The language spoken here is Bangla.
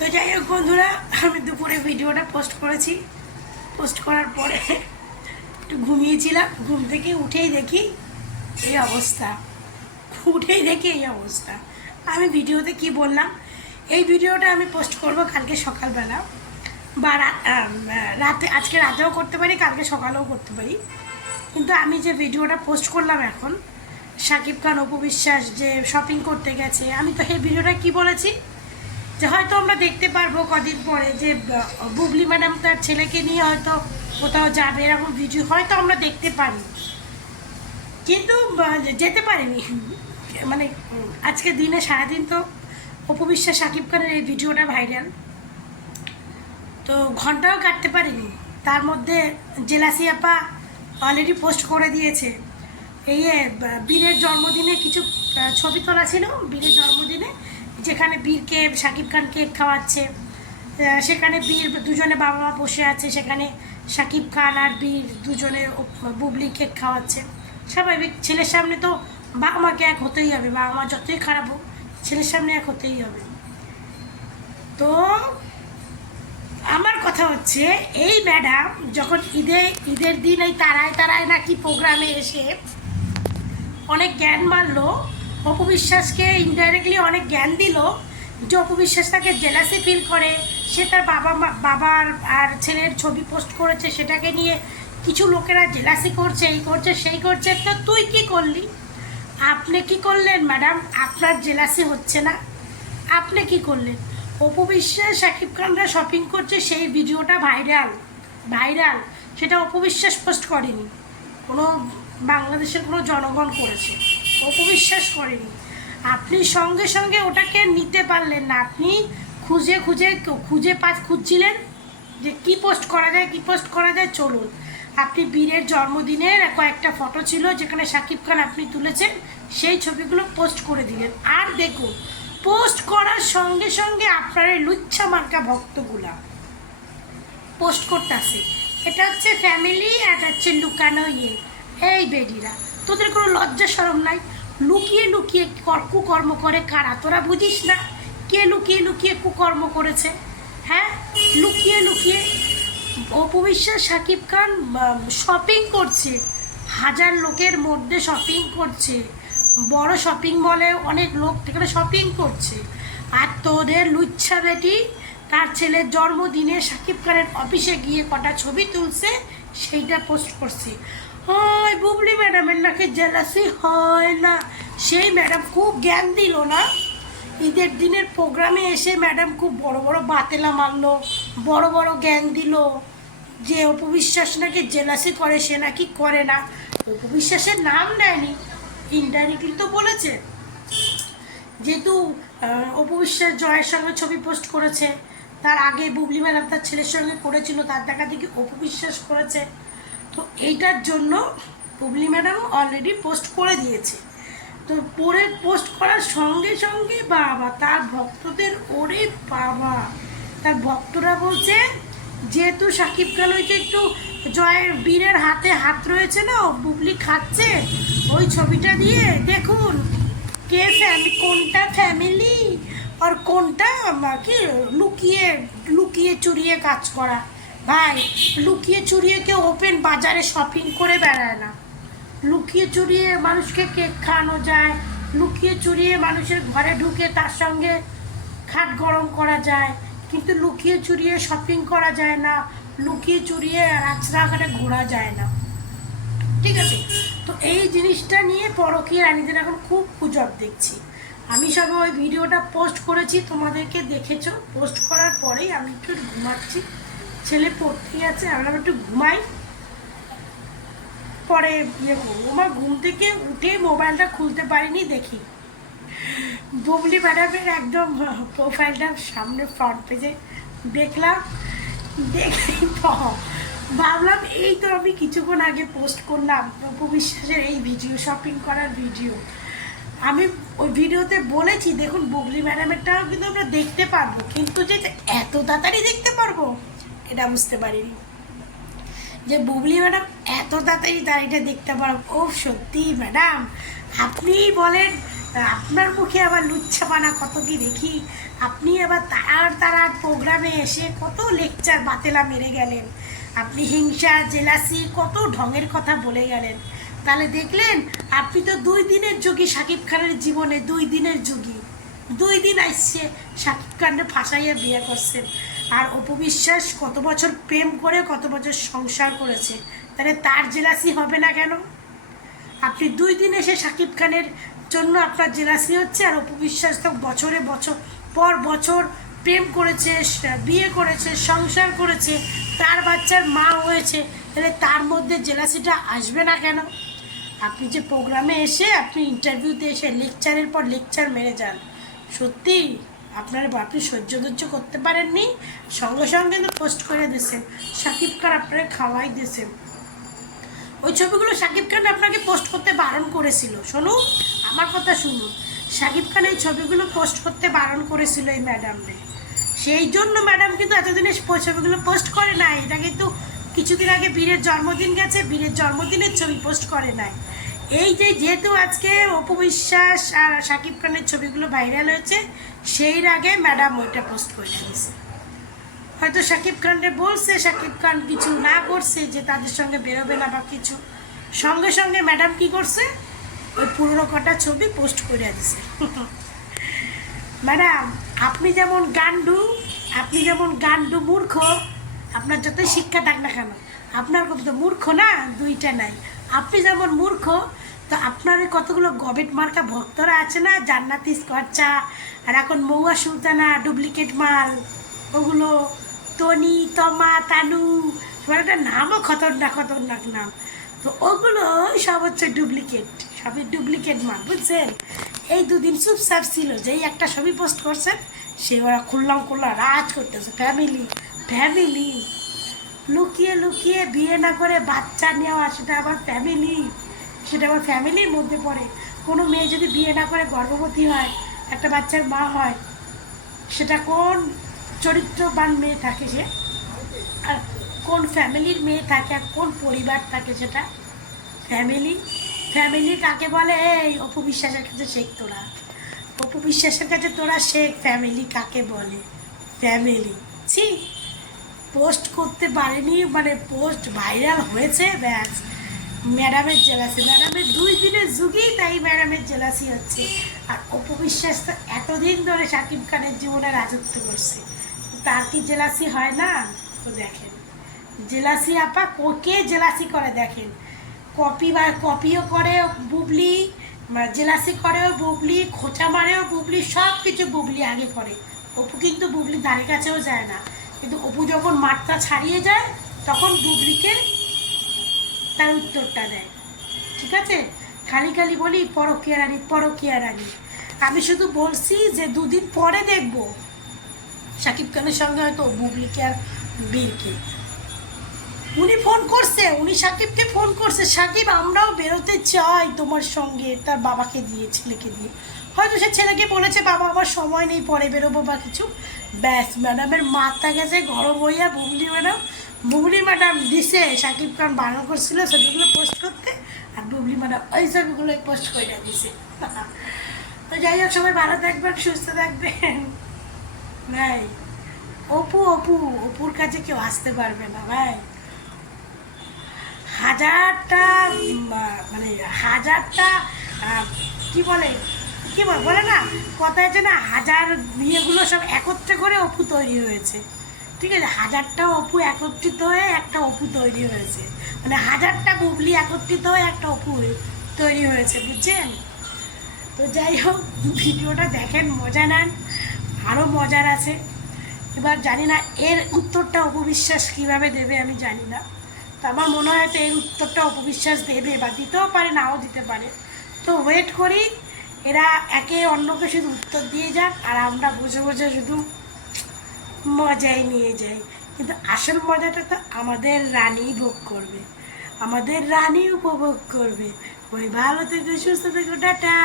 তো যাই হোক বন্ধুরা, আমি দুপুরে ভিডিওটা পোস্ট করেছি। পোস্ট করার পরে একটু ঘুমিয়েছিলাম, ঘুম থেকে উঠেই দেখি এই অবস্থা। আমি ভিডিওতে কি বললাম, এই ভিডিওটা আমি পোস্ট করব কালকে সকালবেলা বা রাতে, আজকে রাতেও করতে পারি, কালকে সকালেও করতে পারি। কিন্তু আমি যে ভিডিওটা পোস্ট করলাম এখন, শাকিব খান অপু বিশ্বাস যে শপিং করতে গেছে, আমি তো এই ভিডিওটা কি বলেছি যে হয়তো আমরা দেখতে পারবো কদিন পরে যে বুবলি ম্যাডাম তার ছেলেকে নিয়ে হয়তো কোথাও যাবে, এরকম ভিডিও হয়তো আমরা দেখতে পারি, কিন্তু যেতে পারিনি। মানে আজকে দিনে সারাদিন তো অপু বিশ্বাস শাকিব খানের এই ভিডিওটা ভাইরাল, তো ঘন্টাও কাটতে পারিনি। তার মধ্যে জেলাসি আপা অলরেডি পোস্ট করে দিয়েছে এই বীরের জন্মদিনে কিছু ছবি তোলা ছিল, বীরের জন্মদিনে যেখানে বীরকে শাকিব খান কেক খাওয়াচ্ছে, সেখানে বীর দুজনে বাবা মা বসে আছে, সেখানে শাকিব খান আর বীর দুজনে বুবলি কেক খাওয়াচ্ছে। স্বাভাবিক, ছেলের সামনে তো বাবা মাকে এক হতেই হবে, বাবা মা যতই খারাপ হোক ছেলের সামনে এক হতেই হবে। তো আমার কথা হচ্ছে, এই ম্যাডাম যখন ঈদের দিন এই তারায় নাকি প্রোগ্রামে এসে অনেক জ্ঞান মারলো, অপু বিশ্বাসকে ইনডাইরেক্টলি অনেক জ্ঞান দিল যে অপু বিশ্বাস তাকে জেলাসি ফিল করে, সে তার বাবার আর ছেলের ছবি পোস্ট করেছে, সেটাকে নিয়ে কিছু লোকেরা জেলাসি করছে, এই করছে সেই করছে। তো তুই কি করলি? আপনি কি করলেন ম্যাডাম? আপনার জেলাসি হচ্ছে না, আপনি কি করলেন? অপু বিশ্বাস শাকিব খানরা শপিং করছে সেই ভিডিওটা ভাইরাল, সেটা অপু বিশ্বাস পোস্ট করেনি, কোনো বাংলাদেশের কোনো জনগণ করেছে, অপু বিশ্বাস করেনি। আপনি সঙ্গে সঙ্গে ওটাকে নিতে পারলেন না, আপনি খুঁজছিলেন যে কি পোস্ট করা যায় চলুন। আপনি বীরের জন্মদিনের কয়েকটা ফটো ছিল যেখানে শাকিব খান আপনি তুলেছেন, সেই ছবিগুলো পোস্ট করে দিলেন। আর দেখুন, পোস্ট করার সঙ্গে সঙ্গে আপনার এই লুচ্ছা মার্কা ভক্তগুলা পোস্ট করতে আসে, এটা হচ্ছে ফ্যামিলি, এটা হচ্ছে লুকানো এই বেডিরা, তোদের কোনো লজ্জা শরম নাই? লুকিয়ে কুকর্ম করে কারা, তোরা বুঝিস না কে লুকিয়ে কুকর্ম করেছে? হ্যাঁ, লুকিয়ে অপু বিশ্বাস শাকিব খান শপিং করছে, হাজার লোকের মধ্যে শপিং করছে, বড় শপিং মলে অনেক লোক এখানে শপিং করছে, আর তোদের লুচ্ছা বেটি তার ছেলের জন্মদিনে শাকিব খানের অফিসে গিয়ে কটা ছবি তুলছে, সেইটা পোস্ট করছে। হয় বুবলি ম্যাডামের নাকি জেলাসি হয় না? সেই ম্যাডাম খুব জ্ঞান দিল না? ঈদের দিনের প্রোগ্রামে এসে ম্যাডাম খুব বড় বাতেলা মারলো, বড় জ্ঞান দিল যে অপু বিশ্বাস নাকি জেলাসি করে, সে নাকি করে না। অপু বিশ্বাসের নাম নেয়নি, ইনডাইরেক্টলি তো বলেছে, যেহেতু অপু বিশ্বাস জয়ের সঙ্গে ছবি পোস্ট করেছে, তার আগে বুবলি ম্যাডাম তার ছেলের সঙ্গে করেছিল, তার দেখা দেখি অপু বিশ্বাস করেছে, তো এইটার জন্য বুবলি ম্যাডাম অলরেডি পোস্ট করে দিয়েছে। তো পোস্ট করার সঙ্গে সঙ্গে বাবা তার ভক্তদের, ওরে বাবা, তার ভক্তরা বলছে যেহেতু শাকিব খান ওই যে একটু জয়ের বীরের হাতে হাত রয়েছে না, বুবলি খাচ্ছে, ওই ছবিটা দিয়ে দেখুন কে কোনটা ফ্যামিলি আর কোনটা কি লুকিয়ে চুরিয়ে কাজ করা। ভাই, লুকিয়ে চুরিয়ে কেউ ওপেন বাজারে শপিং করে বেড়ায় না, লুকিয়ে চুরিয়ে মানুষকে কেক খাওয়ানো যায়, লুকিয়ে চুরিয়ে মানুষের ঘরে ঢুকে তার সঙ্গে খাট গরম করা যায়, কিন্তু লুকিয়ে চুরিয়ে শপিং করা যায় না, লুকিয়ে চুরিয়ে রাস্তাঘাটে ঘোরা যায় না, ঠিক আছে? তো এই জিনিসটা নিয়ে পরকীয়া রানীদের এখন খুব গুজব দেখছি। আমি সবে ওই ভিডিওটা পোস্ট করেছি, তোমাদেরকে দেখেছো। পোস্ট করার পরেই আমি একটু ঘুমাচ্ছি, ছেলে পড়তে আছে, আমরা একটু ঘুমাই, পরে ইয়ে করবো। আমার ঘুম থেকে উঠে মোবাইলটা খুলতে পারিনি, দেখি বুবলি ম্যাডামের একদম প্রোফাইলটা সামনে ফ্রন্ট পেজে দেখলাম, দেখি তো ভাবলাম এই তো আমি কিছুক্ষণ আগে পোস্ট করলাম অপু বিশ্বাসের এই ভিডিও, শপিং করার ভিডিও। আমি ওই ভিডিওতে বলেছি দেখুন বুবলি ম্যাডামেরটাও কিন্তু আমরা দেখতে পারবো, কিন্তু যে এত তাড়াতাড়ি দেখতে পারবো এটা বুঝতে পারিনি, যে বুবলি ম্যাডাম এত তাড়াতাড়ি দাড়িটা দেখতে পারবো। ও সত্যি ম্যাডাম, আপনি বলেন তা আপনার মুখে আবার লুচ্ছাপানা কত কি দেখি। আপনি আবার তারার প্রোগ্রামে এসে কত লেকচার বাতেলা মেরে গেলেন। আপনি হিংসা জেলাসি কত ঢঙের কথা বলে গেলেন। তাহলে দেখলেন আপনি তো 2 দিনের যোগী শাকিব খানের জীবনে, 2 দিনের যোগী। 2 দিন আসছে শাকিব খানকে ফাঁসাইয়া বিয়ে করছেন। আর অপু বিশ্বাস কত বছর প্রেম করে কত বছর সংসার করেছে, তাহলে তার জেলাসি হবে না কেন? আপনি 2 দিন এসে শাকিব খানের জন্য আপনার জেলাসি হচ্ছে, আর অপু বিশ্বাস তো বছর বছর প্রেম করেছে, বিয়ে করেছে, সংসার করেছে, তার বাচ্চার মা হয়েছে, তাহলে তার মধ্যে জেলাসিটা আসবে না কেন? আপনি যে প্রোগ্রামে এসে আপনি ইন্টারভিউতে এসে লেকচারের পর লেকচার মেরে যান, সত্যি আপনি সহ্য করতে পারেননি। সঙ্গে সঙ্গে তো পোস্ট করে দিয়েছেন, শাকিব খান আপনারা খাওয়াই দিয়েছেন। ওই ছবিগুলো শাকিব খান আপনাকে পোস্ট করতে বারণ করেছিল। শুনুন আমার কথা শুনুন, শাকিব খান এই ছবিগুলো পোস্ট করতে বারণ করেছিল এই ম্যাডামরে। সেই জন্য ম্যাডাম কিন্তু এতদিনে ছবিগুলো পোস্ট করে নাই। এটা কিন্তু কিছুদিন আগে বীরের জন্মদিন গেছে, বীরের জন্মদিনের ছবি পোস্ট করে নাই। এই যে যেহেতু আজকে অপু বিশ্বাস আর শাকিব খানের ছবিগুলো ভাইরাল হয়েছে, সেই আগে ম্যাডাম ওইটা পোস্ট করে দিয়েছে। হয়তো শাকিব খানকে বলছে, শাকিব খান কিছু না করছে যে তাদের সঙ্গে বেরোবে না বা কিছু, সঙ্গে সঙ্গে ম্যাডাম কি করছে, ওই পুরনো কটা ছবি পোস্ট করে দিছে। ম্যাডাম আপনি যেমন গান্ডু মূর্খ, আপনার যতই শিক্ষা থাক না কেন, আপনার কত তো মূর্খ না, দুইটা নাই। আপনি যেমন মূর্খ, তো আপনার কতগুলো গবেট মার্কা ভক্তরা আছে না, জান্নাতি স্কচা আর এখন মৌয়া সুলতানা ডুপ্লিকেট মাল, ওগুলো টনি তমা তানু, সবার একটা নামও খতরনাক নাম, তো ওগুলো সব হচ্ছে ডুপ্লিকেট, সবই ডুপ্লিকেট মাল, বুঝছেন? এই 2 দিন চুপচাপ ছিল, যেই একটা ছবি পোস্ট করছেন সে ওরা খুললাম রাজ করতেছে। ফ্যামিলি লুকিয়ে বিয়ে না করে বাচ্চা নেওয়া, সেটা আবার ফ্যামিলির মধ্যে পড়ে। কোনো মেয়ে যদি বিয়ে না করে গর্ভবতী হয়, একটা বাচ্চার মা হয়, সেটা কোন চরিত্রবান মেয়ে থাকে সে, আর কোন ফ্যামিলির মেয়ে থাকে, আর কোন পরিবার থাকে, সেটা ফ্যামিলি কাকে বলে? এই অপু বিশ্বাসের কাছে শেখ তোরা, অপু বিশ্বাসের কাছে তোরা শেখ ফ্যামিলি কাকে বলে। ছি, পোস্ট করতে পারেনি, মানে পোস্ট ভাইরাল হয়েছে, ব্যাস ম্যাডামের জেলাসি, ম্যাডামের 2 দিনের যুগেই তাই ম্যাডামের জেলাসি হচ্ছে। আর অপু বিশ্বাস তো এতদিন ধরে শাকিব খানের জীবনে রাজত্ব করছে, তার কি জেলাসি হয় না? তো দেখেন জেলাসি আপা কে জেলাসি করে, দেখেন কপিও করে বুবলি, জেলাসি করেও বুবলি, খোঁচা মারেও বুবলি, সব কিছু বুবলি আগে করে। অপু কিন্তু বুবলির ধারে কাছেও যায় না, কিন্তু অপু যখন মাঠটা ছাড়িয়ে যায় তখন বুবলিকে তার উত্তরটা দেয়। ঠিক আছে, খালি বলি পরকীয়া রানী। আমি শুধু বলছি যে 2 দিন পরে দেখবো শাকিব খানের সঙ্গে হয়তো বুবলিকে আর বীরকে, উনি সাকিবকে ফোন করছে, সাকিব আমরাও বেরোতে চাই তোমার সঙ্গে, তার বাবাকে দিয়ে, ছেলেকে দিয়ে। হয়তো সে ছেলেকে বলেছে বাবা আমার সময় নেই, পরে বেরোবো বা কিছু। ব্যাস ম্যাডামের মাথা গেছে গরম হইয়া, বুবলি ম্যাডাম দিছে, শাকিব খান বারণ করছিল ছবিগুলো পোস্ট করতে, আর বুবলি ম্যাডাম ওই ছবিগুলো পোস্ট করে দিছে। তো যাই হোক, সবাই ভালো থাকবেন, সুস্থ থাকবেন। ভাই অপুর কাছে কেউ আসতে পারবে না ভাই। হাজারটা কি বলে না কথা আছে না, হাজার ইয়েগুলো সব একত্রে করে অপু তৈরি হয়েছে। ঠিক আছে, হাজারটা অপু একত্রিত হয়ে একটা অপু তৈরি হয়েছে, মানে হাজারটা বুবলি একত্রিত হয়ে একটা অপু তৈরি হয়েছে, বুঝছেন? তো যাই হোক, ভিডিওটা দেখেন, মজা নেন, আরও মজার আছে। এবার জানি না এর উত্তরটা অপু বিশ্বাস কীভাবে দেবে, আমি জানি না। তো আমার মনে হয় তো এই উত্তরটা অপু বিশ্বাস দেবে, বা দিতেও পারে, নাও দিতে পারে। তো ওয়েট করি, এরা একে অন্যকে শুধু উত্তর দিয়ে যাক, আর আমরা বসে বসে শুধু মজাই নিয়ে যাই। কিন্তু আসল মজাটা তো আমাদের রানী ভোগ করবে, আমাদের রানী উপভোগ করবে। ওই ভালো থেকে সুস্থ থেকে, টাটা।